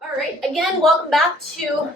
All right, again, welcome back to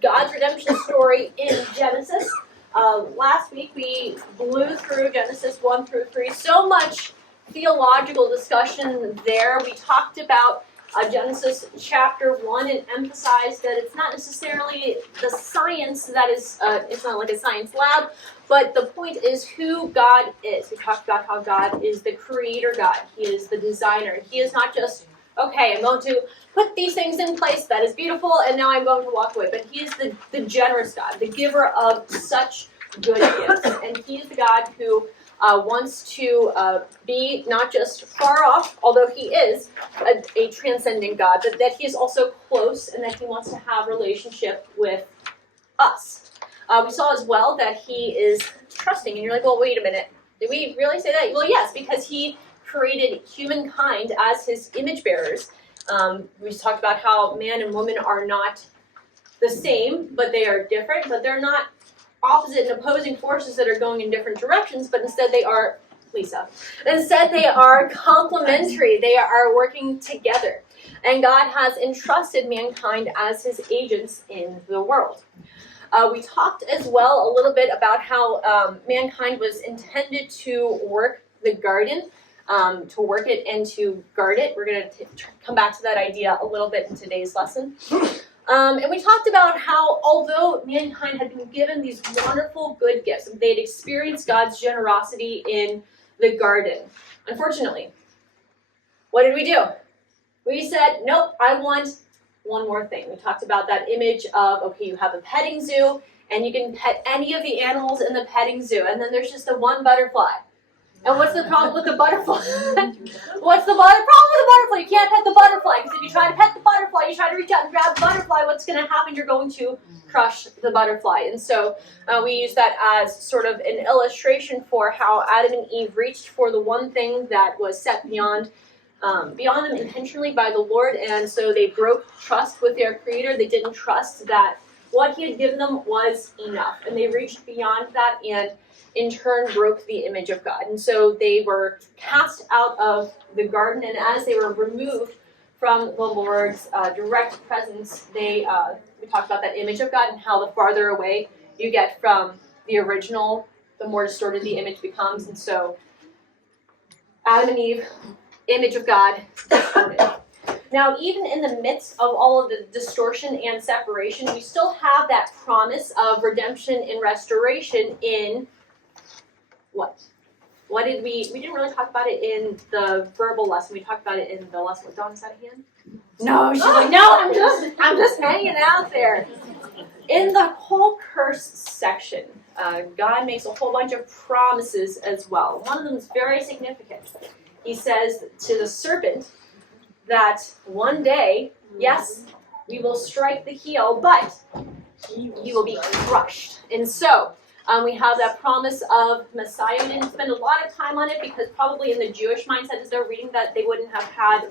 God's redemption story in Genesis. Last week we blew through Genesis 1 through 3. So much theological discussion there. We talked about Genesis chapter 1 and emphasized that it's not necessarily the science that is, it's not like a science lab, but the point is who God is. We talked about how God is the creator God. He is the designer. He is not just, okay, I'm going to put these things in place, that is beautiful, and now I'm going to walk away. But he is the generous God, the giver of such good gifts. And he is the God who wants to be not just far off, although he is a transcendent God, but that he is also close and that he wants to have a relationship with us. We saw as well that he is trusting. And you're like, well, wait a minute. Did we really say that? Well, yes, because he created humankind as his image bearers. We talked about how man and woman are not the same, but they are different, but they're not opposite and opposing forces that are going in different directions, but instead they are, instead they are complementary. They are working together. And God has entrusted mankind as his agents in the world. We talked as well a little bit about how mankind was intended to work the garden, to work it and to guard it. We're going to come back to that idea a little bit in today's lesson. And we talked about how although mankind had been given these wonderful good gifts, they'd experienced God's generosity in the garden. Unfortunately, what did we do? We said, nope, I want one more thing. We talked about that image of, okay, you have a petting zoo, and you can pet any of the animals in the petting zoo, and then there's just the one butterfly. And what's the problem with the butterfly? What's the problem with the butterfly? You can't pet the butterfly, because if you try to pet the butterfly, you try to reach out and grab the butterfly, what's going to happen? You're going to crush the butterfly. And so we use that as sort of an illustration for how Adam and Eve reached for the one thing that was set beyond them intentionally by the Lord, and so they broke trust with their Creator. They didn't trust that what He had given them was enough, and they reached beyond that and in turn broke the image of God. And so they were cast out of the garden, and as they were removed from the Lord's direct presence, we talked about that image of God and how the farther away you get from the original, the more distorted the image becomes. And so Adam and Eve, image of God, distorted. Now, even in the midst of all of the distortion and separation, we still have that promise of redemption and restoration in what? What did we didn't really talk about it in the verbal lesson. We talked about it in the lesson with Dawn. Is that a hand? No, she's like, no, I'm just hanging out there. In the whole curse section, God makes a whole bunch of promises as well. One of them is very significant. He says to the serpent that one day, yes, we will strike the heel, but you will be crushed. And so we have that promise of Messiah. We didn't spend a lot of time on it because probably in the Jewish mindset as they're reading that, they wouldn't have had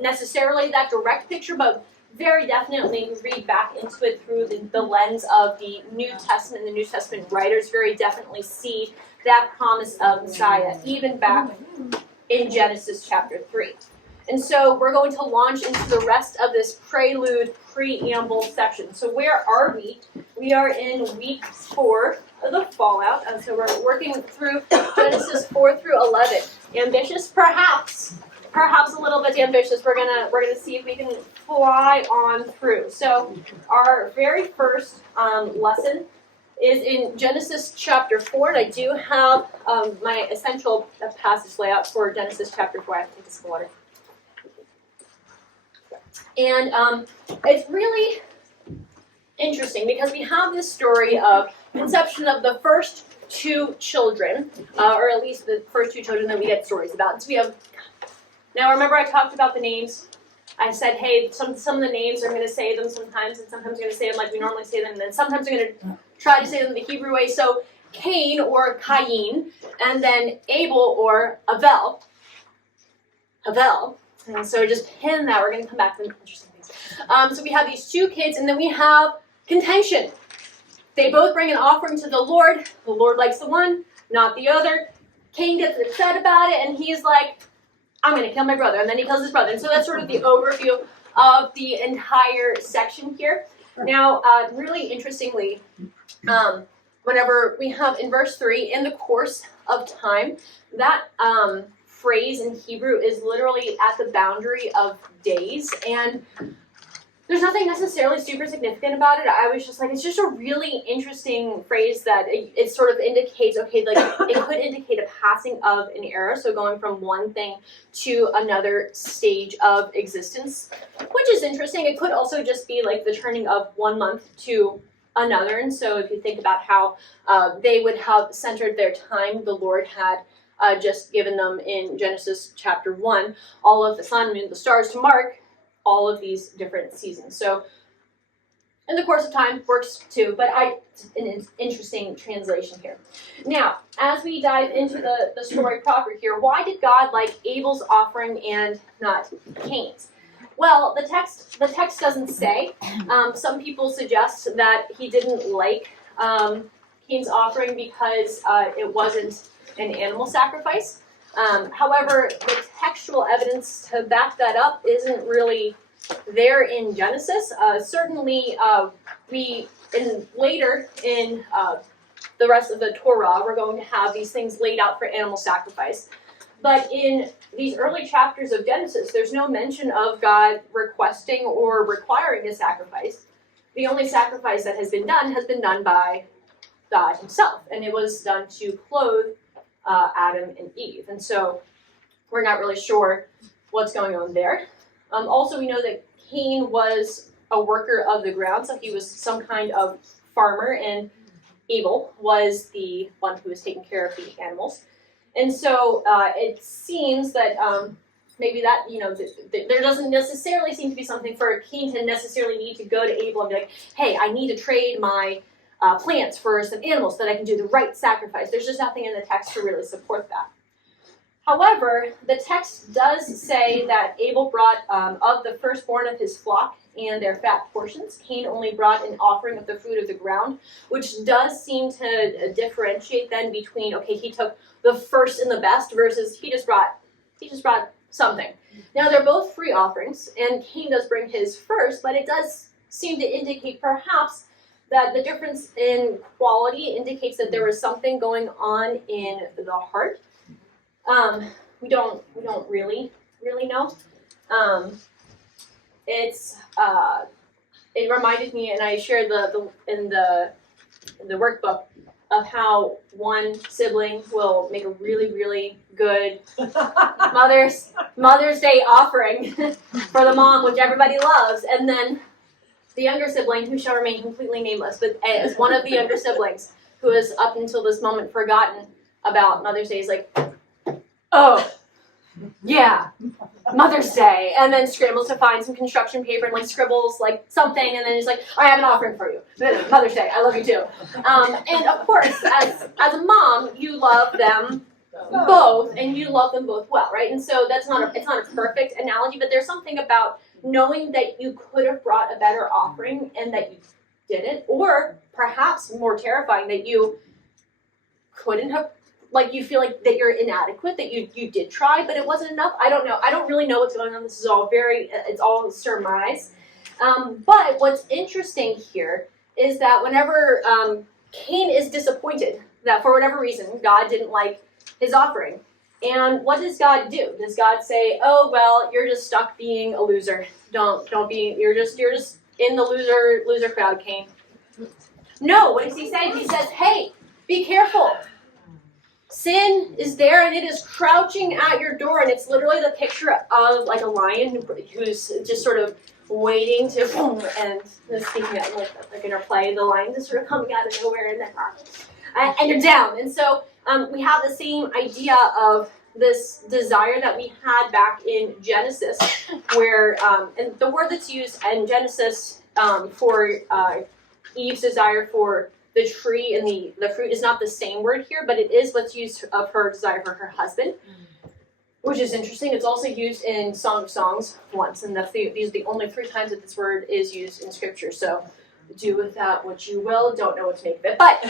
necessarily that direct picture, but very definitely read back into it through the lens of the New Testament. The New Testament writers very definitely see that promise of Messiah, even back in Genesis chapter 3. And so we're going to launch into the rest of this preamble section. So where are we? We are in week 4 of the Fallout. And so we're working through Genesis 4 through 11. Ambitious? Perhaps a little bit ambitious. We're gonna see if we can fly on through. So our very first lesson is in Genesis chapter 4, and I do have my essential passage layout for Genesis chapter 4. I have to take this water. And it's really interesting because we have this story of conception of the first 2 children, or at least the first 2 children that we get stories about. And so we have, now remember I talked about the names. I said, hey, some of the names I'm going to say them sometimes, and sometimes I'm going to say them like we normally say them, and then sometimes I'm going to try to say them the Hebrew way. So Cain or Cain, and then Abel or Havel. And so just pin that. We're going to come back to the interesting things. So we have these 2 kids, and then we have contention. They both bring an offering to the Lord. The Lord likes the one, not the other. Cain gets upset about it, and he's like, I'm going to kill my brother. And then he kills his brother. And so that's sort of the overview of the entire section here. Now, really interestingly, whenever we have in verse 3, in the course of time, that phrase in Hebrew is literally at the boundary of days, and there's nothing necessarily super significant about it. I was just like, it's just a really interesting phrase that it sort of indicates, okay, like it could indicate a passing of an era, so going from one thing to another stage of existence, which is interesting. It could also just be like the turning of one month to another, and so if you think about how they would have centered their time, the Lord had just given them in Genesis chapter 1, all of the sun, moon, the stars to mark all of these different seasons. So in the course of time works too, but an interesting translation here. Now, as we dive into the story proper here, why did God like Abel's offering and not Cain's? Well, the text doesn't say. Some people suggest that he didn't like Cain's offering because it wasn't an animal sacrifice. However, the textual evidence to back that up isn't really there in Genesis. Certainly, later in the rest of the Torah, we're going to have these things laid out for animal sacrifice. But in these early chapters of Genesis, there's no mention of God requesting or requiring a sacrifice. The only sacrifice that has been done by God himself, and it was done to clothe Adam and Eve. And so we're not really sure what's going on there. Also, we know that Cain was a worker of the ground, so he was some kind of farmer, and Abel was the one who was taking care of the animals. And so it seems that maybe that, there doesn't necessarily seem to be something for Cain to necessarily need to go to Abel and be like, hey, I need to trade my plants for some animals so that I can do the right sacrifice. There's just nothing in the text to really support that. However, the text does say that Abel brought of the firstborn of his flock and their fat portions. Cain only brought an offering of the fruit of the ground, which does seem to differentiate then between, okay, he took the first and the best versus he just brought something. Now, they're both free offerings, and Cain does bring his first, but it does seem to indicate perhaps that the difference in quality indicates that there was something going on in the heart. We don't really know. It reminded me, and I shared in the workbook of how one sibling will make a really, really good Mother's Day offering for the mom, which everybody loves, and then the younger sibling, who shall remain completely nameless, but as one of the younger siblings who has up until this moment forgotten about Mother's Day, is like, oh, yeah, Mother's Day, and then scrambles to find some construction paper and like scribbles like something, and then he's like, I have an offering for you, Mother's Day, I love you too. And of course, as a mom, you love them both, and you love them both well, right? And so it's not a perfect analogy, but there's something about knowing that you could have brought a better offering and that you didn't, or perhaps more terrifying, that you couldn't have, like you feel like that you're inadequate, that you did try, but it wasn't enough. I don't know. I don't really know what's going on. This is all it's all surmise. But what's interesting here is that whenever Cain is disappointed that for whatever reason God didn't like his offering, and what does God do? Does God say, "Oh well, you're just stuck being a loser. Don't be. You're just in the loser crowd, Cain." No. What does he say? He says, "Hey, be careful. Sin is there, and it is crouching at your door." And it's literally the picture of like a lion who's just sort of waiting to, and speaking of like in our play, the lion just sort of coming out of nowhere, and then and you're down. And so we have the same idea of this desire that we had back in Genesis, where and the word that's used in Genesis for Eve's desire for the tree and the fruit is not the same word here, but it is what's used of her desire for her husband, which is interesting. It's also used in Song of Songs once, and these are the only 3 times that this word is used in Scripture. So do with that what you will. Don't know what to make of it. But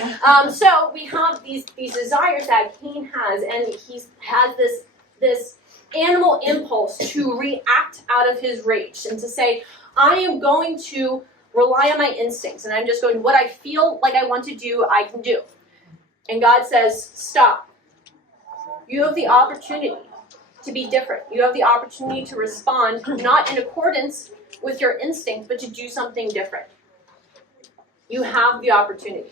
so we have these desires that Cain has, and he has this animal impulse to react out of his rage and to say, I am going to rely on my instincts, and I'm just going, what I feel like I want to do, I can do. And God says, stop. You have the opportunity to be different. You have the opportunity to respond not in accordance with your instinct, but to do something different. You have the opportunity.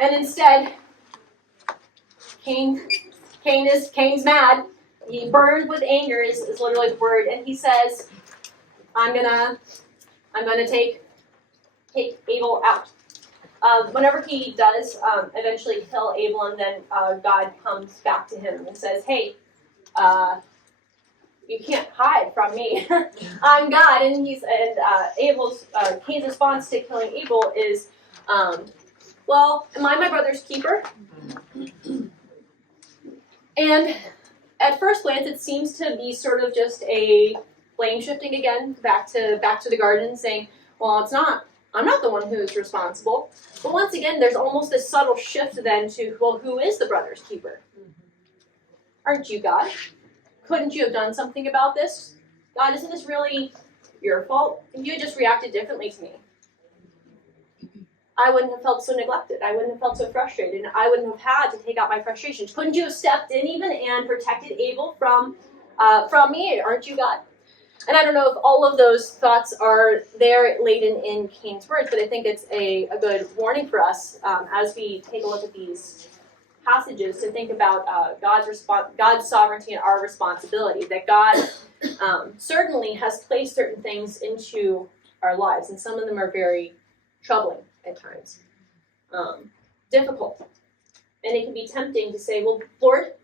And instead, Cain's mad. He burned with anger is literally the word, and he says, I'm gonna take Abel out. Whenever he does eventually kill Abel, and then God comes back to him and says, hey, you can't hide from me. I'm God. And Cain's response to killing Abel is, well, am I my brother's keeper? And at first glance, it seems to be sort of just a blame shifting again, back to the garden, saying, well, it's not. I'm not the one who's responsible. But once again, there's almost this subtle shift then to, well, who is the brother's keeper? Aren't you God? Couldn't you have done something about this? God, isn't this really your fault? If you had just reacted differently to me, I wouldn't have felt so neglected. I wouldn't have felt so frustrated. And I wouldn't have had to take out my frustrations. Couldn't you have stepped in even and protected Abel from me? Aren't you God? And I don't know if all of those thoughts are there laden in Cain's words, but I think it's a good warning for us as we take a look at these passages to think about God's sovereignty and our responsibility. That God certainly has placed certain things into our lives, and some of them are very troubling at times, difficult, and it can be tempting to say, "Well, Lord,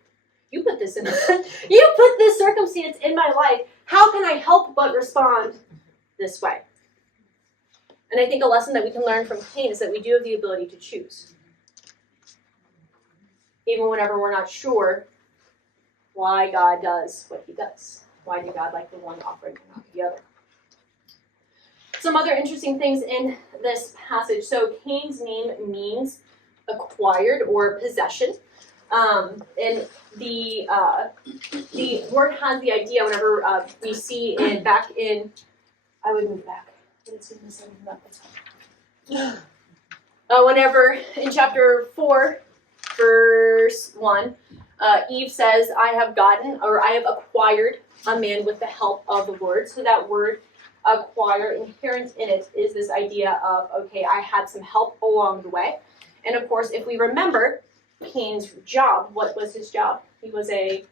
you put this in, you put this circumstance in my life. How can I help but respond this way?" And I think a lesson that we can learn from Cain is that we do have the ability to choose. Even whenever we're not sure why God does what he does. Why did God like the one offering and not the other? Some other interesting things in this passage. So Cain's name means acquired or possession. And the word has the idea whenever we see it back in, I would move back. Whenever in chapter 4, verse 1, Eve says, I have acquired a man with the help of the Lord. So that word acquire, inherent in it is this idea of, okay, I had some help along the way. And of course, if we remember Cain's job, what was his job? He was a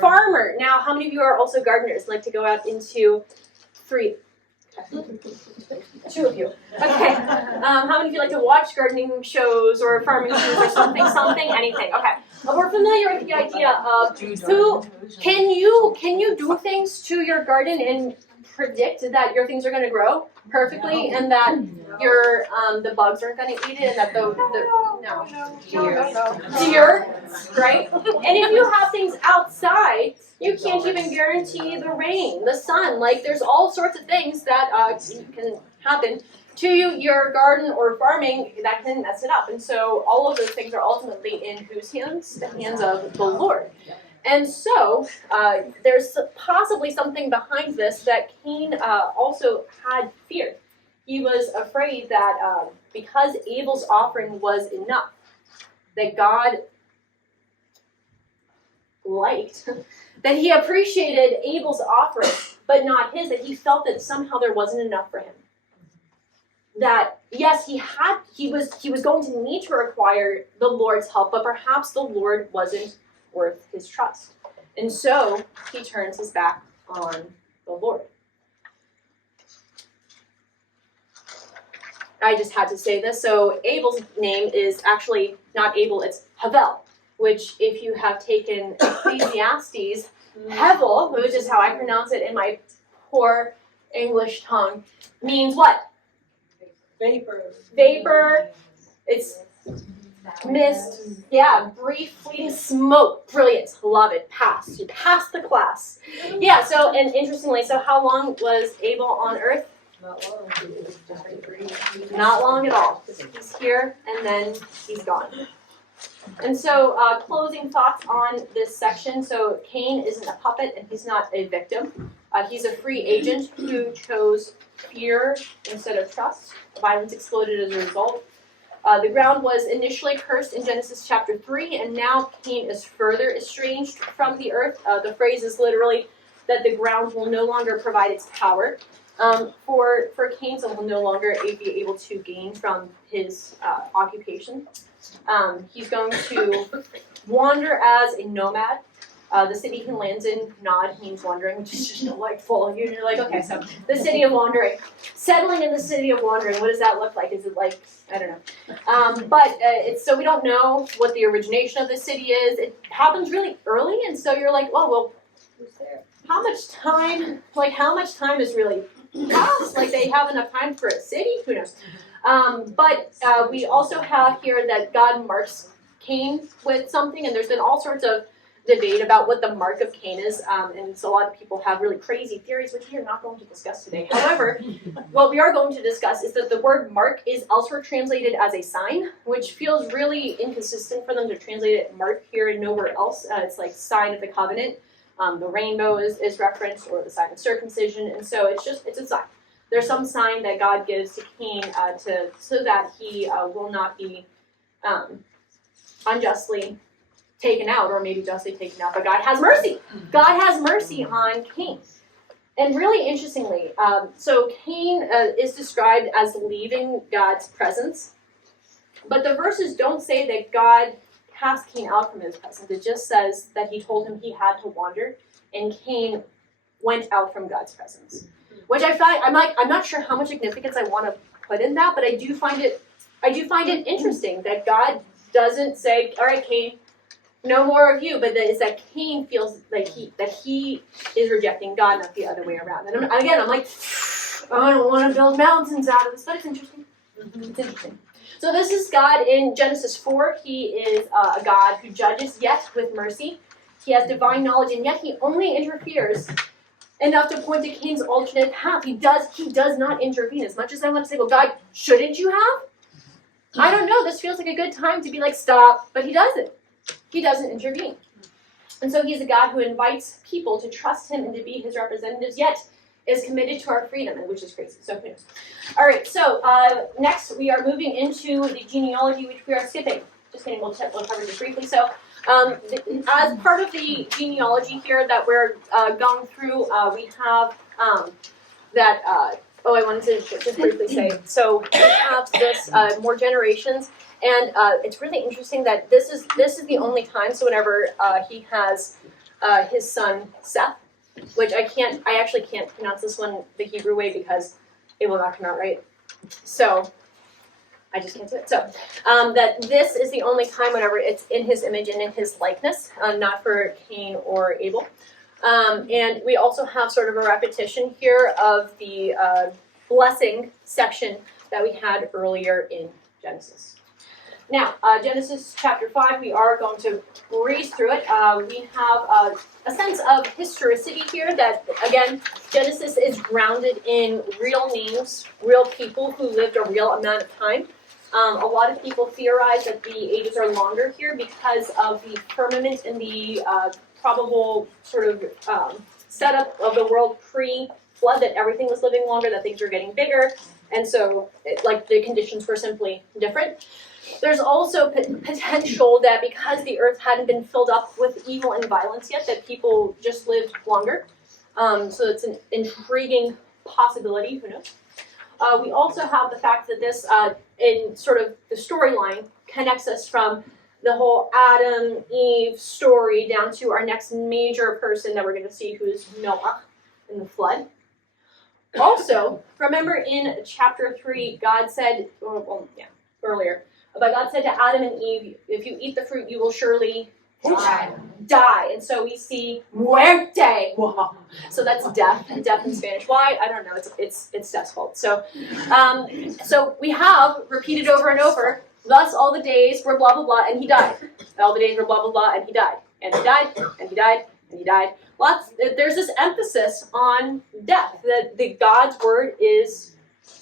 farmer. Now, how many of you are also gardeners? Like to go out into 3? 2 of you. Okay. How many of you like to watch gardening shows or farming shows or something, anything? Okay. We're familiar with the idea of can you do things to your garden and predict that your things are going to grow perfectly and that your the bugs aren't going to eat it and that deer, right? And if you have things outside, you can't even guarantee the rain, the sun. Like there's all sorts of things that can happen to your garden or farming that can mess it up. And so all of those things are ultimately in whose hands? The hands of the Lord. And so there's possibly something behind this that Cain also had fear. He was afraid that because Abel's offering was enough, that God liked, that he appreciated Abel's offering, but not his, that he felt that somehow there wasn't enough for him. That yes, he was going to need to require the Lord's help, but perhaps the Lord wasn't worth his trust. And so he turns his back on the Lord. I just had to say this. So Abel's name is actually not Abel, it's Havel, which if you have taken Ecclesiastes, Hevel, which is how I pronounce it in my poor English tongue, means what? Vapor. It's mist. Yeah, brief, fleeting smoke. Brilliant. Love it. Pass. You passed the class. Yeah, so, and interestingly, so how long was Abel on earth? Not long at all. He's here, and then he's gone. And so closing thoughts on this section. So Cain isn't a puppet and he's not a victim. He's a free agent who chose fear instead of trust. Violence exploded as a result. The ground was initially cursed in Genesis chapter 3, and now Cain is further estranged from the earth. The phrase is literally that the ground will no longer provide its power for Cain, so he'll no longer be able to gain from his occupation. He's going to wander as a nomad. The city he lands in, Nod, means wandering, which is just delightful. You're like, okay, so the city of wandering. Settling in the city of wandering, what does that look like? Is it like, I don't know. But it's so we don't know what the origination of the city is. It happens really early, and so you're like, oh, well, how much time is really passed? Like, they have enough time for a city? Who knows? But we also have here that God marks Cain with something, and there's been all sorts of debate about what the mark of Cain is, and so a lot of people have really crazy theories, which we are not going to discuss today. However, what we are going to discuss is that the word mark is elsewhere translated as a sign, which feels really inconsistent for them to translate it mark here and nowhere else. It's like sign of the covenant. The rainbow is referenced, or the sign of circumcision, and so it's a sign. There's some sign that God gives to Cain so that he will not be unjustly taken out, or maybe justly taken out, but God has mercy. God has mercy on Cain. And really interestingly, so Cain is described as leaving God's presence, but the verses don't say that God cast Cain out from his presence. It just says that he told him he had to wander, and Cain went out from God's presence. Which I'm not sure how much significance I want to put in that, but I do find it interesting that God doesn't say, all right, Cain, no more of you, but it's that Cain feels like he is rejecting God, not the other way around. And I'm like, I don't want to build mountains out of this, but it's interesting. It's interesting. So this is God in Genesis 4. He is a God who judges, yet with mercy. He has divine knowledge, and yet he only interferes enough to point to Cain's alternate path. He does not intervene. As much as I want to say, well, God, shouldn't you have? I don't know. This feels like a good time to be like, stop, but he doesn't. He doesn't intervene. And so he's a God who invites people to trust him and to be his representatives, yet is committed to our freedom, which is crazy. So who knows? All right, so next we are moving into the genealogy, which we are skipping. Just kidding, we'll cover this briefly. So as part of the genealogy here that we're going through, we have I wanted to just briefly say, so we have this more generations. And it's really interesting that this is the only time. So whenever he has his son Seth, which I actually can't pronounce this one the Hebrew way because it will not come out right. So I just can't do it. So that this is the only time whenever it's in his image and in his likeness, not for Cain or Abel. And we also have sort of a repetition here of the blessing section that we had earlier in Genesis. Now, Genesis chapter 5, we are going to breeze through it. We have a sense of historicity here that, again, Genesis is grounded in real names, real people who lived a real amount of time. A lot of people theorize that the ages are longer here because of the firmament and the probable sort of setup of the world pre-flood, that everything was living longer, that things were getting bigger, and so the conditions were simply different. There's also potential that because the earth hadn't been filled up with evil and violence yet, that people just lived longer. So it's an intriguing possibility. Who knows? We also have the fact that this, in sort of the storyline, connects us from the whole Adam, Eve story down to our next major person that we're going to see, who is Noah in the flood. Also, remember in chapter 3, God said, earlier, but God said to Adam and Eve, if you eat the fruit, you will surely die. And so we see muerte. So that's death in Spanish. Why? I don't know. It's death's fault. So we have repeated over and over, thus all the days were blah, blah, blah, and he died. All the days were blah, blah, blah, and he died. And he died, and he died, and he died. There's this emphasis on death, that the God's word is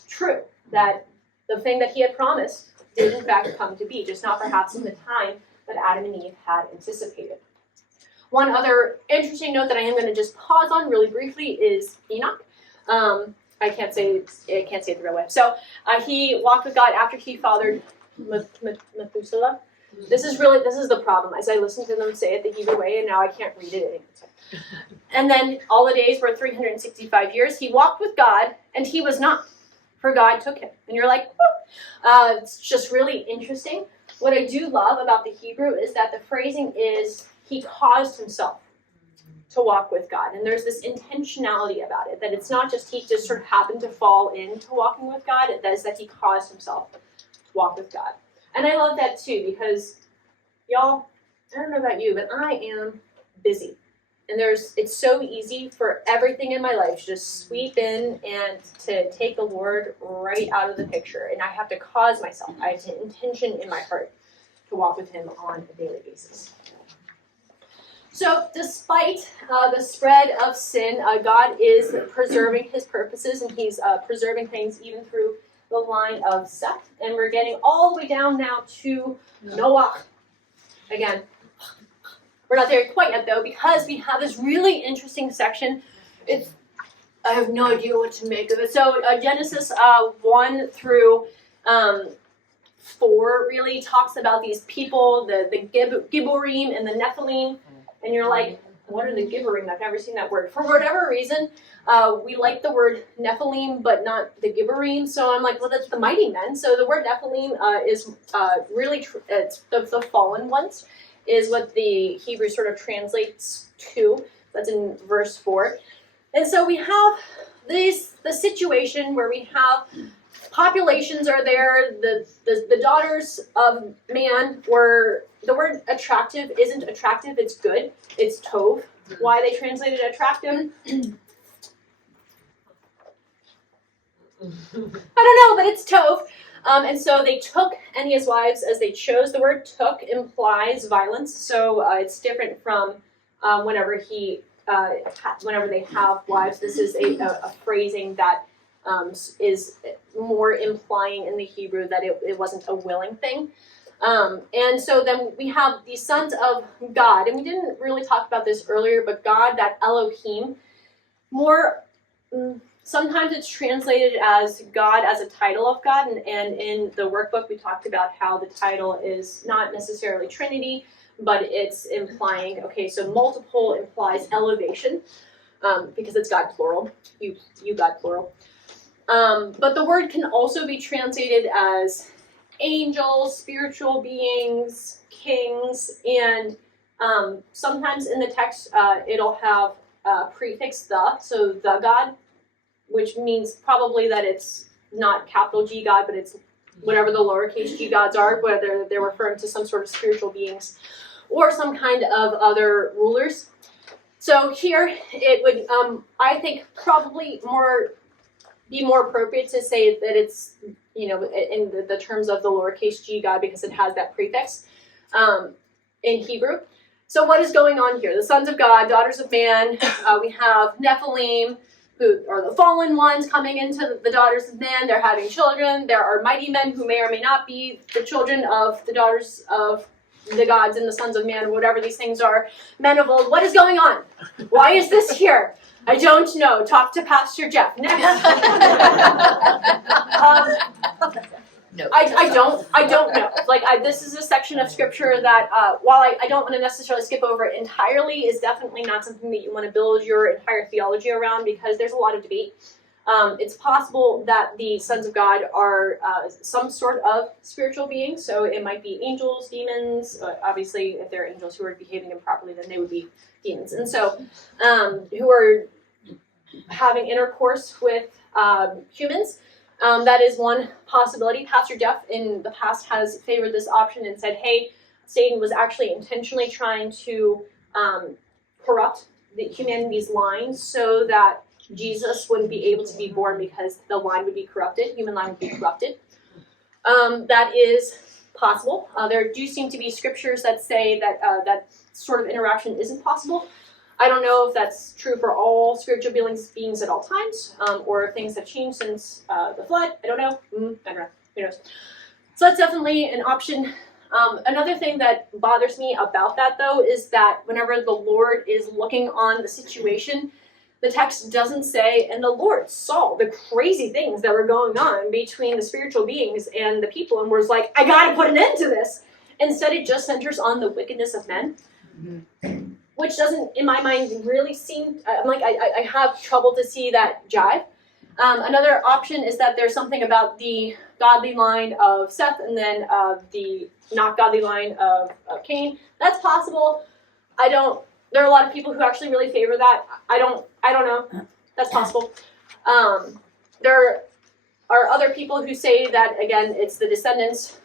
true, that the thing that he had promised did in fact come to be, just not perhaps in the time that Adam and Eve had anticipated. One other interesting note that I am going to just pause on really briefly is Enoch. I can't say it the real way. So he walked with God after he fathered Methuselah. This is the problem. As I listen to them say it the Hebrew way, and now I can't read it. And then all the days were 365 years. He walked with God, and he was not, for God took him. And you're like, it's just really interesting. What I do love about the Hebrew is that the phrasing is, he caused himself to walk with God. And there's this intentionality about it, that it's not just he just sort of happened to fall into walking with God, it is that he caused himself to walk with God. And I love that too, because y'all, I don't know about you, but I am busy. And it's so easy for everything in my life to just sweep in and to take the Lord right out of the picture. And I have to cause myself, I have an intention in my heart to walk with him on a daily basis. So despite the spread of sin, God is preserving his purposes, and he's preserving things even through the line of Seth. And we're getting all the way down now to Noah. Again, we're not there quite yet, though, because we have this really interesting section. I have no idea what to make of it. So Genesis 1 through 4 really talks about these people, the Gibborim and the Nephilim. And you're like, what are the Gibborim? I've never seen that word. For whatever reason, we like the word Nephilim, but not the Gibborim. So I'm like, well, that's the mighty men. So the word Nephilim is really, it's the fallen ones, is what the Hebrew sort of translates to. That's in verse 4. And so we have the situation where we have populations are there, the daughters of man were, the word attractive isn't attractive, it's good, it's tov. Why they translated attractive? I don't know, but it's tov. And so they took any his wives as they chose. The word took implies violence, so it's different from whenever they have wives. This is a phrasing that is more implying in the Hebrew that it wasn't a willing thing. And so then we have the sons of God, and we didn't really talk about this earlier, but God, that Elohim, sometimes it's translated as God as a title of God, and in the workbook we talked about how the title is not necessarily Trinity, but it's implying, okay, so multiple implies elevation, because it's God plural, you God plural. But the word can also be translated as angels, spiritual beings, kings, and sometimes in the text it'll have prefix the, so the God, which means probably that it's not capital G God, but it's whatever the lowercase g gods are, whether they're referring to some sort of spiritual beings or some kind of other rulers. So here it would, I think, probably be more appropriate to say that it's, in the terms of the lowercase g God, because it has that prefix in Hebrew. So what is going on here? The sons of God, daughters of man, we have Nephilim, who are the fallen ones coming into the daughters of man. They're having children. There are mighty men who may or may not be the children of the daughters of the gods and the sons of man, whatever these things are, men of old. What is going on? Why is this here? I don't know. Talk to Pastor Jeff. Next. No. I don't know. This is a section of scripture that, while I don't want to necessarily skip over it entirely, is definitely not something that you want to build your entire theology around, because there's a lot of debate. It's possible that the sons of God are some sort of spiritual being, so it might be angels, demons. Obviously, if they're angels who are behaving improperly, then they would be demons. And so, who are having intercourse with humans. That is one possibility. Pastor Jeff in the past has favored this option and said, hey, Satan was actually intentionally trying to corrupt humanity's line so that Jesus wouldn't be able to be born, because the line would be corrupted, human line would be corrupted. That is possible. There do seem to be scriptures that say that that sort of interaction isn't possible. I don't know if that's true for all spiritual beings at all times, or if things have changed since the flood. I don't know. Who knows? So that's definitely an option. Another thing that bothers me about that, though, is that whenever the Lord is looking on the situation, the text doesn't say, and the Lord saw the crazy things that were going on between the spiritual beings and the people, and was like, I gotta put an end to this. Instead, it just centers on the wickedness of men, which doesn't, in my mind, really seem, I'm like, I have trouble to see that jive. Another option is that there's something about the godly line of Seth and then the not godly line of Cain. That's possible. There are a lot of people who actually really favor that. I don't know. That's possible. There are other people who say that, again, it's the descendants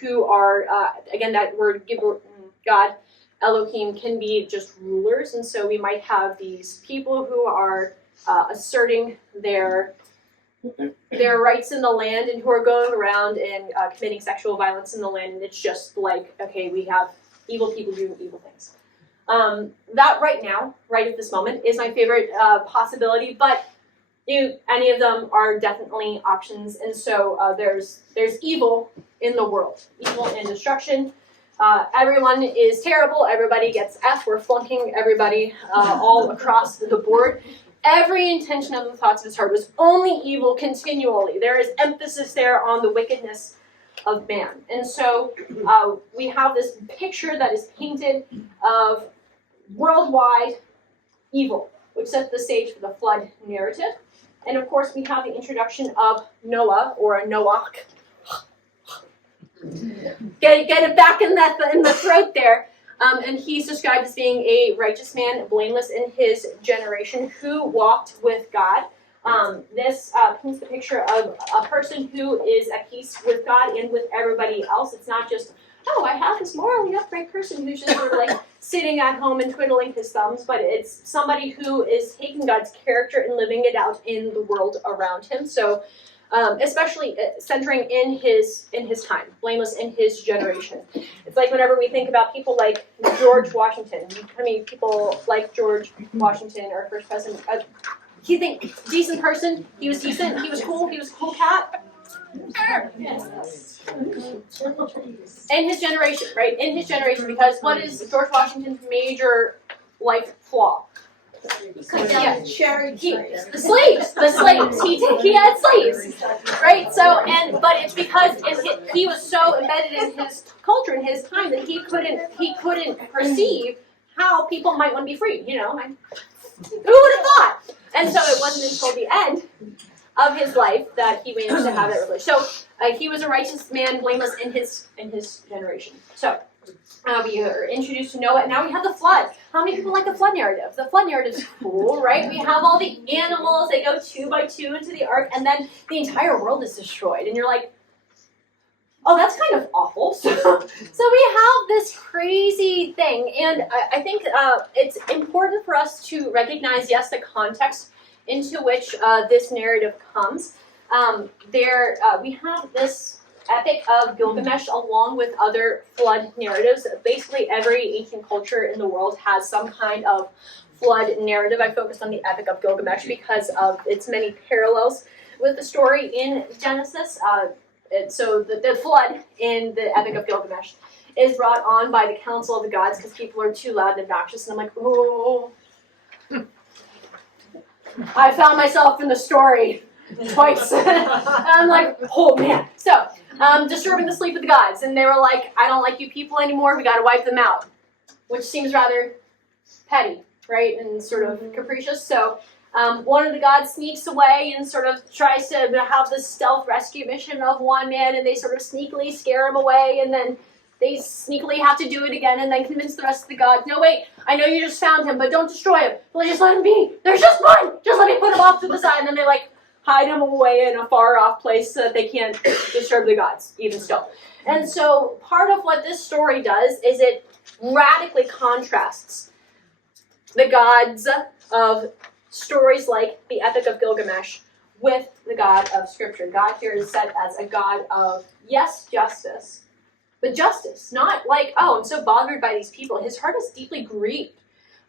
who are, again, that word God, Elohim, can be just rulers. And so we might have these people who are asserting their rights in the land and who are going around and committing sexual violence in the land. And it's just like, okay, we have evil people doing evil things. That right now, right at this moment, is my favorite possibility, but any of them are definitely options. And so there's evil in the world, evil and destruction. Everyone is terrible. Everybody gets F. We're flunking everybody all across the board. Every intention of the thoughts of his heart was only evil continually. There is emphasis there on the wickedness of man. And so we have this picture that is painted of worldwide evil, which sets the stage for the flood narrative. And of course, we have the introduction of Noah, or a Noach. Get it back in the throat there. And he's described as being a righteous man, blameless in his generation, who walked with God. This paints the picture of a person who is at peace with God and with everybody else. It's not just, oh, I have this morally upright person who's just sort of like sitting at home and twiddling his thumbs, but it's somebody who is taking God's character and living it out in the world around him. So especially centering in his time, blameless in his generation. It's like whenever we think about people like George Washington. I mean, people like George Washington, our first president. You think decent person? He was decent. He was cool. He was a cool cat. In his generation, right? In his generation, because what is George Washington's major life flaw? Cut down cherry trees. The slaves. He had slaves, right? But it's because he was so embedded in his culture and his time that he couldn't perceive how people might want to be free. You know, who would have thought? And so it wasn't until the end of his life that he managed to have that religion. So he was a righteous man, blameless in his generation. So we are introduced to Noah, and now we have the flood. How many people like the flood narrative? The flood narrative is cool, right? We have all the animals. They go 2 by 2 into the ark, and then the entire world is destroyed. And you're like, oh, that's kind of awful. So we have this crazy thing, and I think it's important for us to recognize, yes, the context into which this narrative comes. We have this Epic of Gilgamesh along with other flood narratives. Basically, every ancient culture in the world has some kind of flood narrative. I focused on the Epic of Gilgamesh because of its many parallels with the story in Genesis. So the flood in the Epic of Gilgamesh is brought on by the council of the gods because people are too loud and obnoxious. And I'm like, oh. I found myself in the story twice. And I'm like, oh man. So, disturbing the sleep of the gods. And they were like, I don't like you people anymore. We got to wipe them out. Which seems rather petty, right? And sort of capricious. So, one of the gods sneaks away and sort of tries to have this stealth rescue mission of one man. And they sort of sneakily scare him away. And then they sneakily have to do it again and then convince the rest of the gods, no, wait, I know you just found him, but don't destroy him. Just let him be. There's just one. Just let me put him off to the side. And then they hide him away in a far off place so that they can't disturb the gods, even still. And so part of what this story does is it radically contrasts the gods of stories like the Epic of Gilgamesh with the God of Scripture. God here is set as a God of, yes, justice, but justice, not like, oh, I'm so bothered by these people. His heart is deeply grieved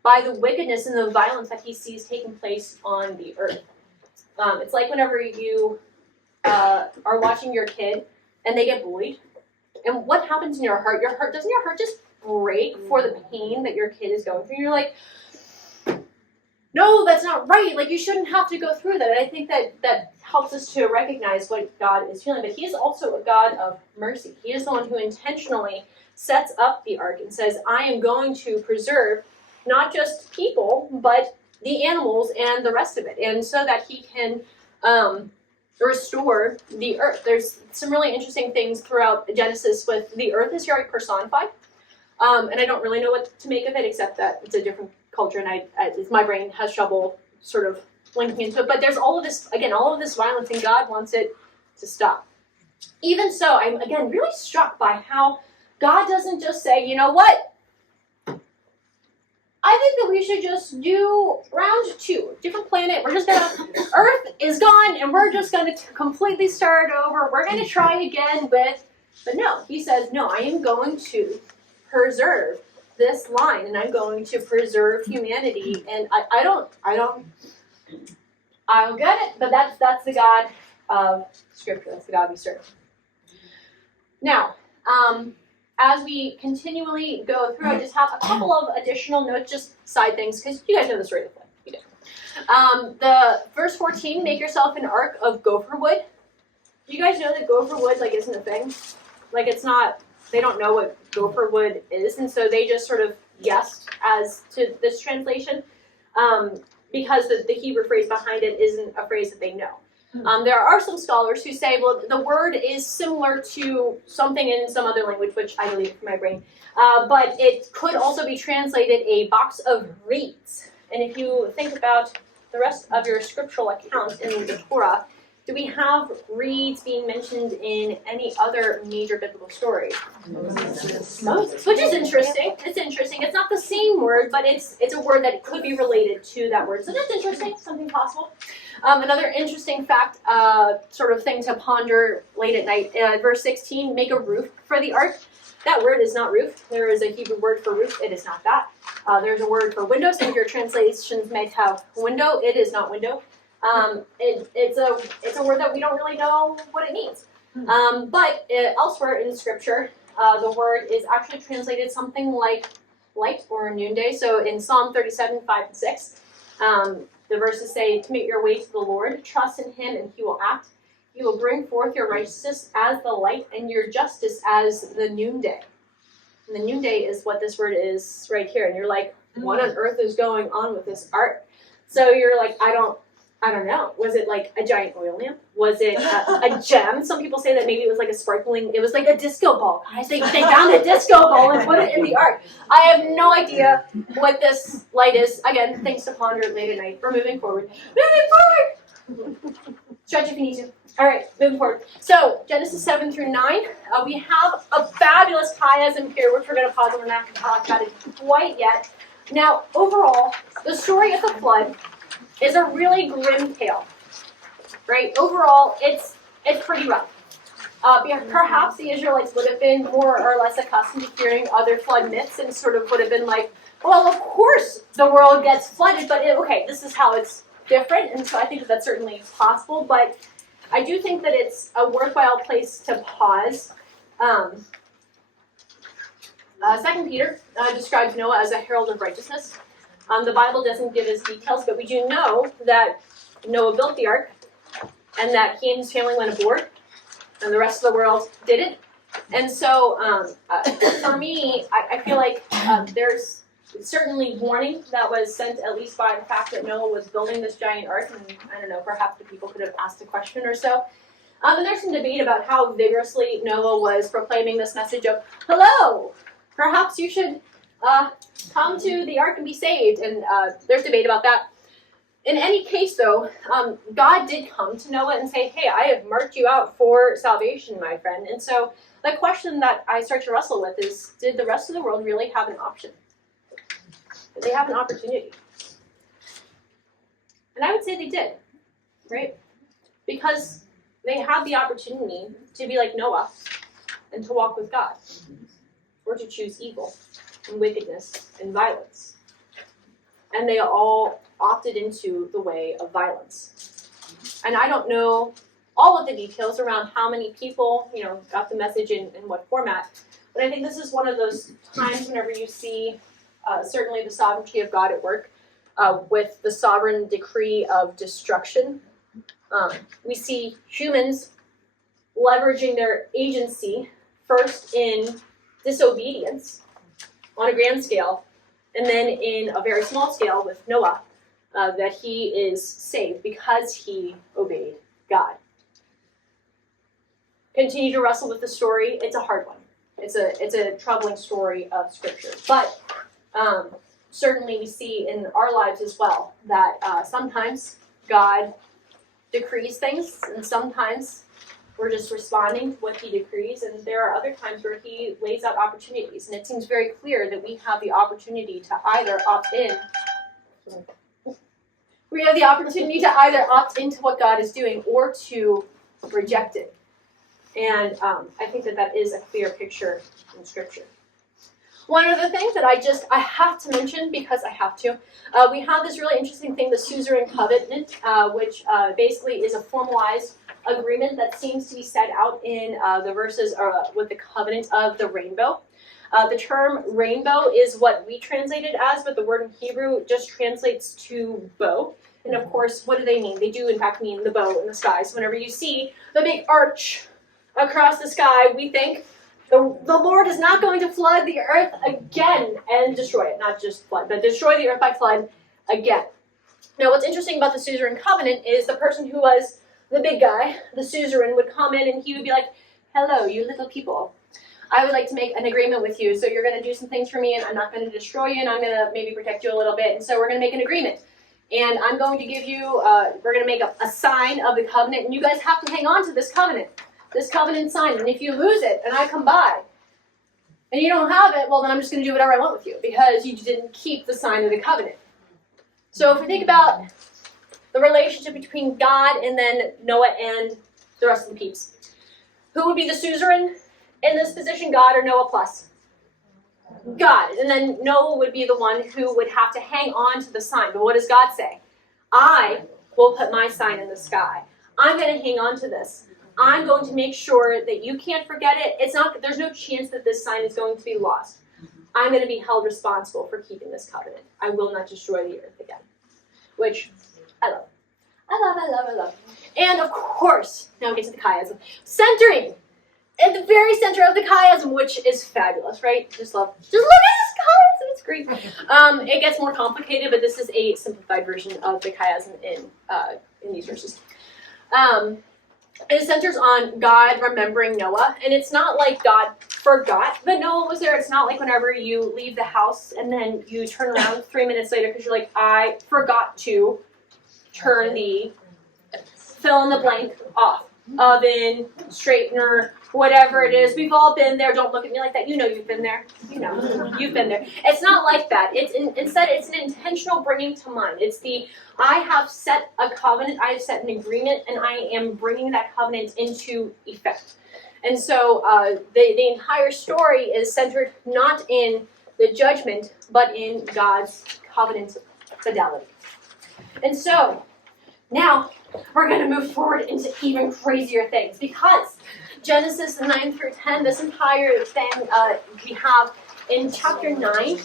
by the wickedness and the violence that he sees taking place on the earth. It's like whenever you are watching your kid and they get bullied, And what happens in your heart? Doesn't your heart just break for the pain that your kid is going through? You're like, no, that's not right. Like, you shouldn't have to go through that. And I think that helps us to recognize what God is feeling. But he is also a God of mercy. He is the one who intentionally sets up the ark and says, I am going to preserve not just people, but the animals and the rest of it. And so that he can restore the earth. There's some really interesting things throughout Genesis with the earth is very personified. And I don't really know what to make of it, except that it's a different culture, and my brain has trouble sort of linking into it. But there's all of this violence, and God wants it to stop. Even so, I'm, again, really struck by how God doesn't just say, you know what? I think that we should just do round 2, different planet. Earth is gone, and we're just going to completely start over. We're going to try again but no, he says, no, I am going to preserve this line, and I'm going to preserve humanity. And I don't get it, but that's the God of Scripture. That's the God we serve. Now, as we continually go through, I just have a couple of additional notes, just side things, because you guys know the story of the flood. You do. The verse 14, make yourself an ark of gopher wood. Do you guys know that gopher wood isn't a thing? Like, it's not. They don't know what gopher wood is, and so they just sort of guessed as to this translation, because the Hebrew phrase behind it isn't a phrase that they know. There are some scholars who say, well, the word is similar to something in some other language, which I delete from my brain, but it could also be translated a box of reeds. And if you think about the rest of your scriptural account in the Torah, do we have reeds being mentioned in any other major biblical story? Moses, which is interesting. It's interesting. It's not the same word, but it's a word that could be related to that word. So that's interesting, something possible. Another interesting fact, sort of thing to ponder late at night, verse 16, make a roof for the ark. That word is not roof. There is a Hebrew word for roof. It is not that. There's a word for window. Some of your translations may have window. It is not window. It's a word that we don't really know what it means. But elsewhere in Scripture, the word is actually translated something like light or noonday. So in Psalm 37, 5 and 6, the verses say, commit your way to the Lord, trust in him, and he will act. He will bring forth your righteousness as the light and your justice as the noonday. And the noonday is what this word is right here. And you're like, what on earth is going on with this art? So you're like, I don't know. Was it like a giant oil lamp? Was it a gem? Some people say that maybe it was like a sparkling, it was like a disco ball. Guys, they found a disco ball and put it in the ark. I have no idea what this light is. Again, things to ponder late at night. We're moving forward. Moving forward! Stretch if you need to. All right, moving forward. So, Genesis 7 through 9. We have a fabulous chiasm here, which we're going to pause and we're not going to talk about it quite yet. Now, overall, the story of the flood is a really grim tale, right? Overall, it's pretty rough. Perhaps the Israelites would have been more or less accustomed to hearing other flood myths and sort of would have been like, well, of course the world gets flooded, but okay, this is how it's different, and so I think that's certainly possible, but I do think that it's a worthwhile place to pause. 2 Peter describes Noah as a herald of righteousness. The Bible doesn't give us details, but we do know that Noah built the ark and that he and his family went aboard and the rest of the world didn't. And so for me, I feel like there's certainly warning that was sent at least by the fact that Noah was building this giant ark. And I don't know, perhaps the people could have asked a question or so. And there's some debate about how vigorously Noah was proclaiming this message of, hello, perhaps you should come to the ark and be saved. And there's debate about that. In any case, though, God did come to Noah and say, hey, I have marked you out for salvation, my friend. And so the question that I start to wrestle with is, did the rest of the world really have an option? Did they have an opportunity? And I would say they did, right? Because they had the opportunity to be like Noah and to walk with God, or to choose evil and wickedness and violence. And they all opted into the way of violence. And I don't know all of the details around how many people, got the message in what format. But I think this is one of those times whenever you see certainly the sovereignty of God at work with the sovereign decree of destruction. We see humans leveraging their agency first in disobedience on a grand scale, and then in a very small scale with Noah, that he is saved because he obeyed God. Continue to wrestle with the story. It's a hard one. It's a troubling story of Scripture. But certainly we see in our lives as well that sometimes God decrees things, and sometimes we're just responding to what he decrees, and there are other times where he lays out opportunities, and it seems very clear that we have the opportunity to either opt in. We have the opportunity to either opt into what God is doing or to reject it. And I think that is a clear picture in Scripture. One of the things that I have to mention, because I have to, we have this really interesting thing, the suzerain covenant, which basically is a formalized agreement that seems to be set out in the verses with the covenant of the rainbow. The term rainbow is what we translate it as, but the word in Hebrew just translates to bow. And of course, what do they mean? They do in fact mean the bow in the sky. So whenever you see the big arch across the sky, we think the Lord is not going to flood the earth again and destroy it. Not just flood, but destroy the earth by flood again. Now, what's interesting about the suzerain covenant is the person who was the big guy, the suzerain, would come in and he would be like, hello, you little people. I would like to make an agreement with you. So you're going to do some things for me, and I'm not going to destroy you, and I'm going to maybe protect you a little bit. And so we're going to make an agreement. And I'm going to give you, we're going to make a sign of the covenant, and you guys have to hang on to this covenant sign. And if you lose it, and I come by, and you don't have it, well, then I'm just going to do whatever I want with you, because you didn't keep the sign of the covenant. So if we think about the relationship between God and then Noah and the rest of the peeps, who would be the suzerain in this position, God or Noah plus? God. And then Noah would be the one who would have to hang on to the sign. But what does God say? I will put my sign in the sky. I'm going to hang on to this. I'm going to make sure that you can't forget it. There's no chance that this sign is going to be lost. I'm going to be held responsible for keeping this covenant. I will not destroy the earth again. Which I love. I love. And of course, now we get to the chiasm. Centering at the very center of the chiasm, which is fabulous, right? Just look at this chiasm, it's great. It gets more complicated, but this is a simplified version of the chiasm in these verses. It centers on God remembering Noah, and it's not like God forgot that Noah was there. It's not like whenever you leave the house and then you turn around 3 minutes later because you're like, I forgot to turn the fill in the blank off. Oven, straightener, whatever it is. We've all been there. Don't look at me like that. You know you've been there. You know you've been there. It's not like that. Instead, it's an intentional bringing to mind. It's I have set a covenant, I have set an agreement, and I am bringing that covenant into effect. And so the entire story is centered not in the judgment, but in God's covenant fidelity. And so now we're going to move forward into even crazier things, because Genesis 9 through 10, this entire thing we have in chapter 9,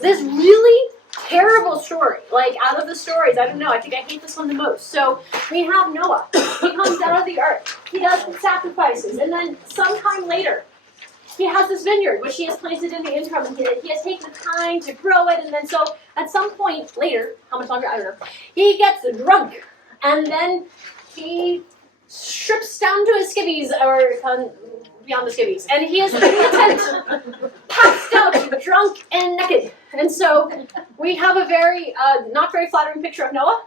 this really terrible story. Like, out of the stories, I don't know, I think I hate this one the most. So we have Noah. He comes out of the ark. He does the sacrifices. And then sometime later, he has this vineyard, which he has planted in the interim. And he has taken the time to grow it. And then so at some point later, how much longer, I don't know, he gets drunk. And then he strips down to his skivvies, or beyond the skivvies, and he is in the tent, passed out, drunk, and naked. And so we have a very, not very flattering picture of Noah.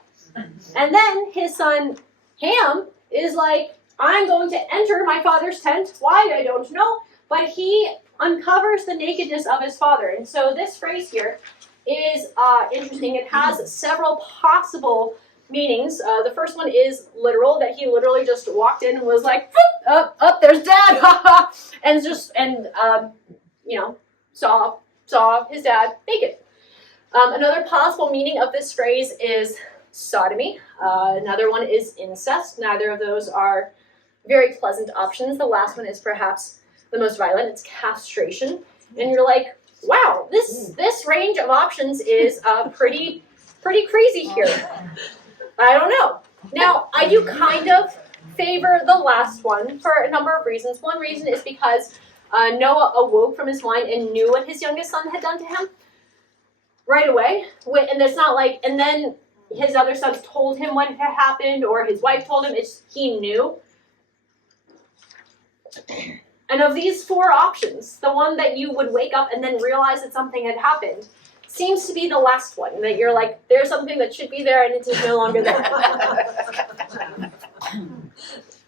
And then his son, Ham, is like, I'm going to enter my father's tent. Why, I don't know. But he uncovers the nakedness of his father. And so this phrase here is interesting. It has several possible meanings. The first one is literal, that he literally just walked in and was like, up, there's dad, and saw his dad naked. Another possible meaning of this phrase is sodomy. Another one is incest. Neither of those are very pleasant options. The last one is perhaps the most violent. It's castration. And you're like, wow, this range of options is pretty crazy here. I don't know. Now, I do kind of favor the last one for a number of reasons. One reason is because Noah awoke from his wine and knew what his youngest son had done to him right away. And it's not like, and then his other sons told him what had happened, or his wife told him. He knew. And of these four options, the one that you would wake up and then realize that something had happened seems to be the last one, that you're like, there's something that should be there and it is no longer there.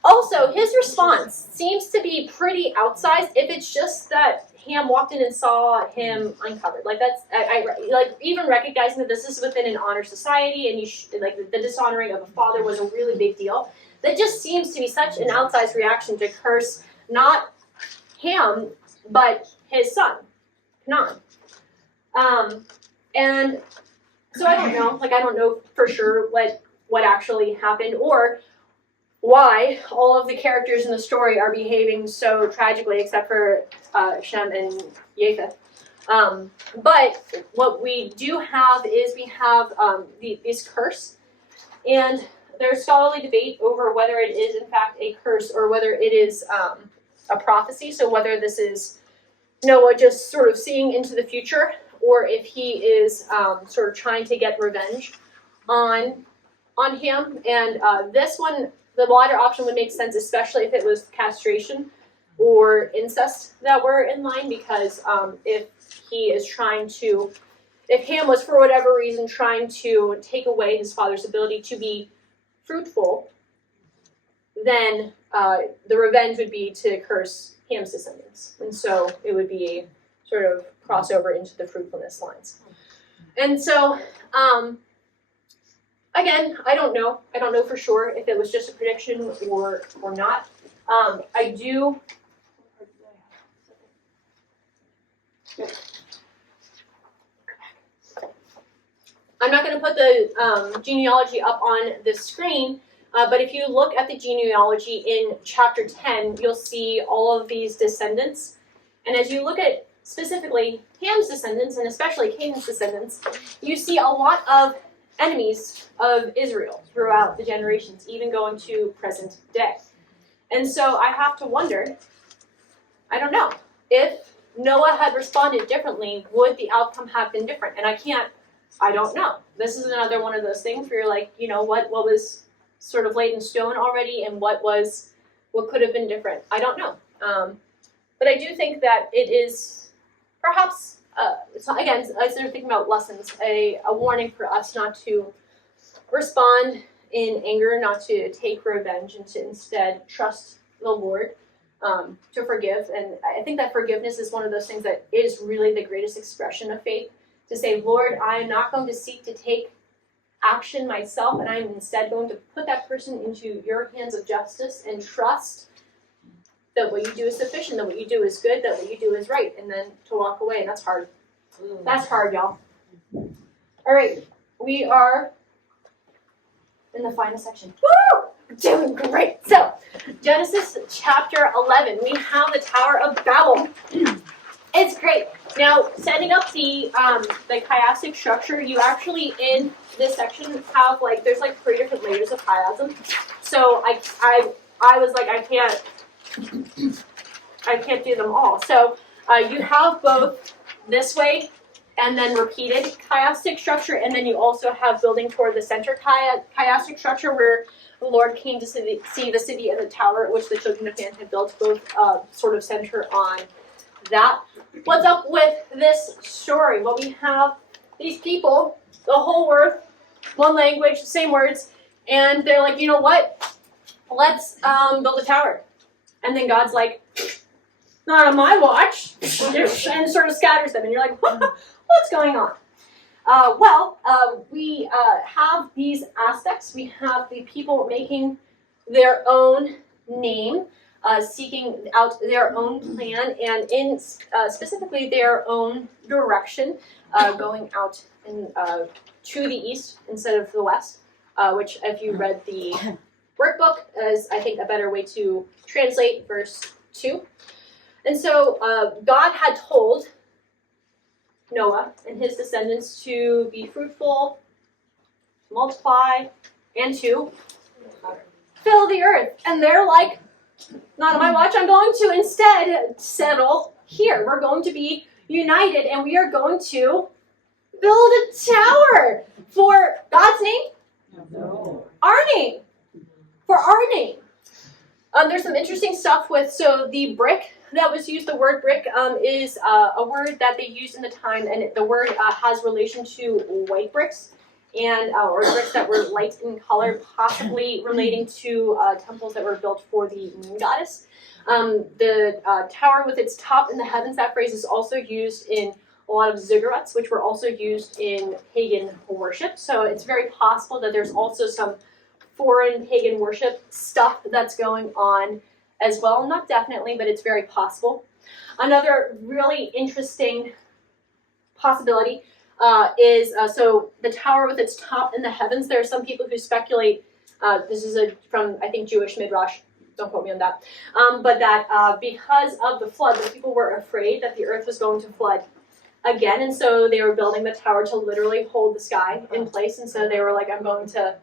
Also, his response seems to be pretty outsized if it's just that Ham walked in and saw him uncovered. Like that's, I like even recognizing that this is within an honor society, and like the dishonoring of a father was a really big deal. That just seems to be such an outsized reaction to curse not Ham, but his son, Canaan. And so I don't know, like I don't know for sure what actually happened or why all of the characters in the story are behaving so tragically, except for Shem and Japheth. But what we do have is we have this curse, and there's scholarly debate over whether it is in fact a curse or whether it is a prophecy. So whether this is Noah just sort of seeing into the future, or if he is sort of trying to get revenge on him. And this one, the latter option would make sense, especially if it was castration or incest that were in line, because if he is if Ham was for whatever reason trying to take away his father's ability to be fruitful, then the revenge would be to curse Ham's descendants. And so it would be a sort of crossover into the fruitfulness lines. And so, again, I don't know. I don't know for sure if it was just a prediction or not. I do. I'm not going to put the genealogy up on the screen, but if you look at the genealogy in chapter 10, you'll see all of these descendants. And as you look at specifically Ham's descendants, and especially Canaan's descendants, you see a lot of enemies of Israel throughout the generations, even going to present day. And so I have to wonder, I don't know, if Noah had responded differently, would the outcome have been different? And I don't know. This is another one of those things where you're like, you know, what was sort of laid in stone already, and what could have been different? I don't know. But I do think that it is perhaps, again, as they're thinking about lessons, a warning for us not to respond in anger, not to take revenge, and to instead trust the Lord, to forgive. And I think that forgiveness is one of those things that is really the greatest expression of faith. To say, Lord, I am not going to seek to take action myself, and I am instead going to put that person into your hands of justice and trust that what you do is sufficient, that what you do is good, that what you do is right, and then to walk away. And that's hard. That's hard, y'all. All right, we are in the final section. Woo! Doing great. So, Genesis chapter 11, we have the Tower of Babel. It's great. Now, setting up the chiastic structure, you actually, in this section, have, there's 3 different layers of chiasm. So, I was like, I can't do them all. So, you have both this way and then repeated chiastic structure, and then you also have building toward the center chiastic structure where the Lord came to see the city and the tower which the children of man had built, both sort of center on that. What's up with this story? Well, we have these people, the whole earth, one language, same words, and they're like, you know what? Let's build a tower. And then God's like, not on my watch, and sort of scatters them, and you're like, what's going on? We have these aspects. We have the people making their own name, seeking out their own plan, and in specifically their own direction, going out to the east instead of the west, which if you read the workbook is, I think, a better way to translate verse 2. And so God had told Noah and his descendants to be fruitful, multiply, and to fill the earth. And they're like, not on my watch, I'm going to instead settle here. We're going to be united, and we are going to build a tower for God's name? No. Our name. For our name. There's some interesting stuff with, so the brick that was used, the word brick, is a word that they used in the time, and the word has relation to white bricks, and or bricks that were light in color, possibly relating to temples that were built for the moon goddess. The tower with its top in the heavens, that phrase is also used in a lot of ziggurats, which were also used in pagan worship. So it's very possible that there's also some foreign pagan worship stuff that's going on as well. Not definitely, but it's very possible. Another really interesting possibility is so the tower with its top in the heavens. There are some people who speculate, this is from, I think, Jewish Midrash, don't quote me on that, but that because of the flood, the people were afraid that the earth was going to flood again, and so they were building the tower to literally hold the sky in place, and so they were like, I'm going to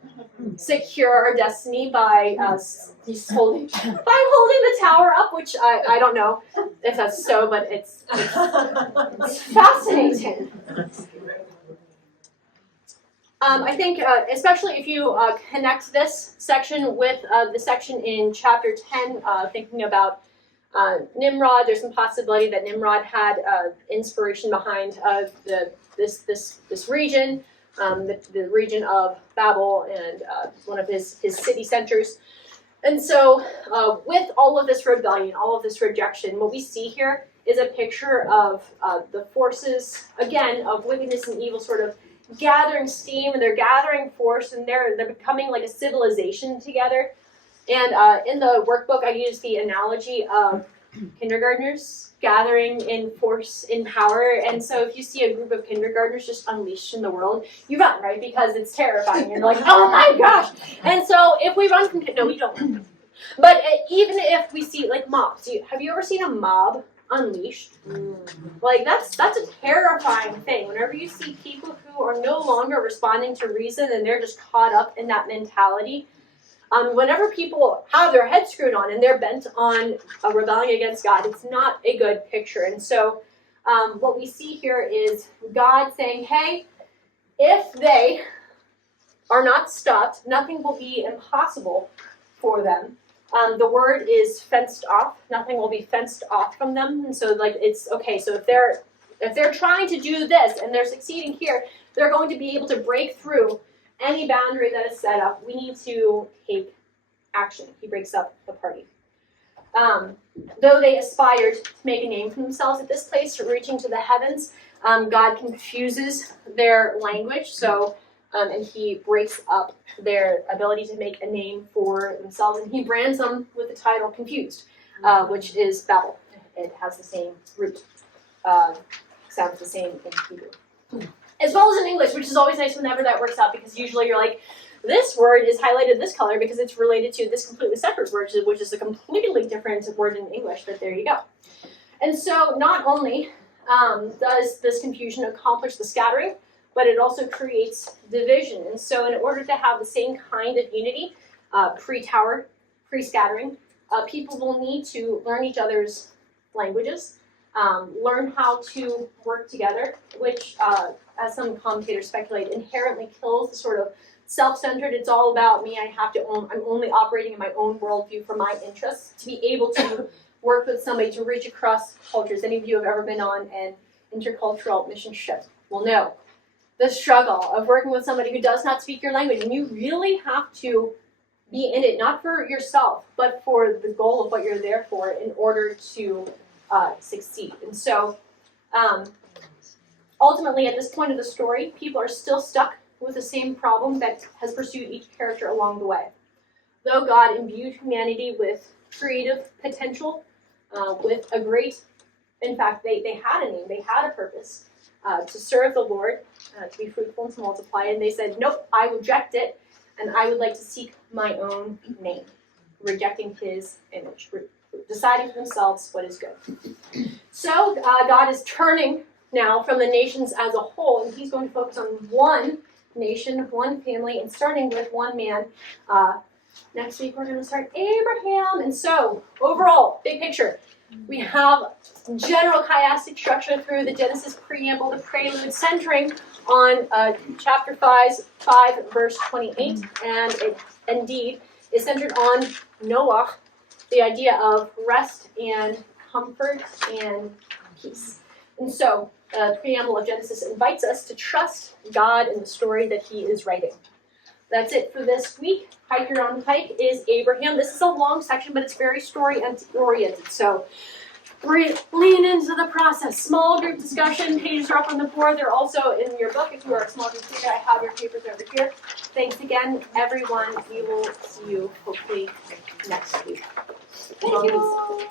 secure our destiny by holding the tower up, which I don't know if that's so, but it's fascinating. I think, especially if you connect this section with the section in chapter 10, thinking about Nimrod, there's some possibility that Nimrod had inspiration behind this region, the region of Babel, and one of his city centers. And so with all of this rebellion, all of this rejection, what we see here is a picture of the forces, again, of wickedness and evil sort of gathering steam, and they're gathering force, and they're becoming like a civilization together. And in the workbook, I use the analogy of kindergartners gathering in force, in power. And so if you see a group of kindergartners just unleashed in the world, you run, right? Because it's terrifying. You're like, oh my gosh! And so if we run from, no, we don't run. But even if we see like mobs, have you ever seen a mob unleashed? Like that's a terrifying thing. Whenever you see people who are no longer responding to reason and they're just caught up in that mentality, whenever people have their head screwed on and they're bent on rebelling against God, it's not a good picture. And so what we see here is God saying, hey, if they are not stopped, nothing will be impossible for them. The word is fenced off. Nothing will be fenced off from them. And so like it's okay, so if they're trying to do this and they're succeeding here, they're going to be able to break through any boundary that is set up. We need to take action. He breaks up the party. Though they aspired to make a name for themselves at this place, reaching to the heavens, God confuses their language, and he breaks up their ability to make a name for themselves, and he brands them with the title Confused, which is Babel. It has the same root, sounds the same in Hebrew. As well as in English, which is always nice whenever that works out, because usually you're like, this word is highlighted this color because it's related to this completely separate word, which is a completely different word in English, but there you go. And so not only does this confusion accomplish the scattering, but it also creates division. And so in order to have the same kind of unity, pre-tower, pre-scattering, people will need to learn each other's languages, learn how to work together, which, as some commentators speculate, inherently kills the sort of self-centered, it's all about me, I'm only operating in my own worldview for my interests, to be able to work with somebody, to reach across cultures. Any of you have ever been on an intercultural mission trip will know the struggle of working with somebody who does not speak your language, and you really have to be in it, not for yourself, but for the goal of what you're there for in order to succeed. And so, ultimately, at this point of the story, people are still stuck with the same problem that has pursued each character along the way. Though God imbued humanity with creative potential, with a great, in fact, they had a name, they had a purpose, to serve the Lord, to be fruitful and to multiply, and they said, nope, I reject it. and I would like to seek my own name, rejecting his image, deciding for themselves what is good. So God is turning now from the nations as a whole, and he's going to focus on one nation, one family, and starting with one man. Next week we're going to start Abraham. And so, overall, big picture, we have general chiastic structure through the Genesis preamble, the prelude, centering on chapter 5, verse 28, and it indeed is centered on Noah, the idea of rest and comfort and peace. And so, the preamble of Genesis invites us to trust God in the story that he is writing. That's it for this week. Hiker on Hike is Abraham. This is a long section, but it's very story-oriented. So lean into the process. Small group discussion. Pages are up on the board. They're also in your book. If you are a small group leader, I have your papers over here. Thanks again, everyone. We will see you hopefully next week. Thank you.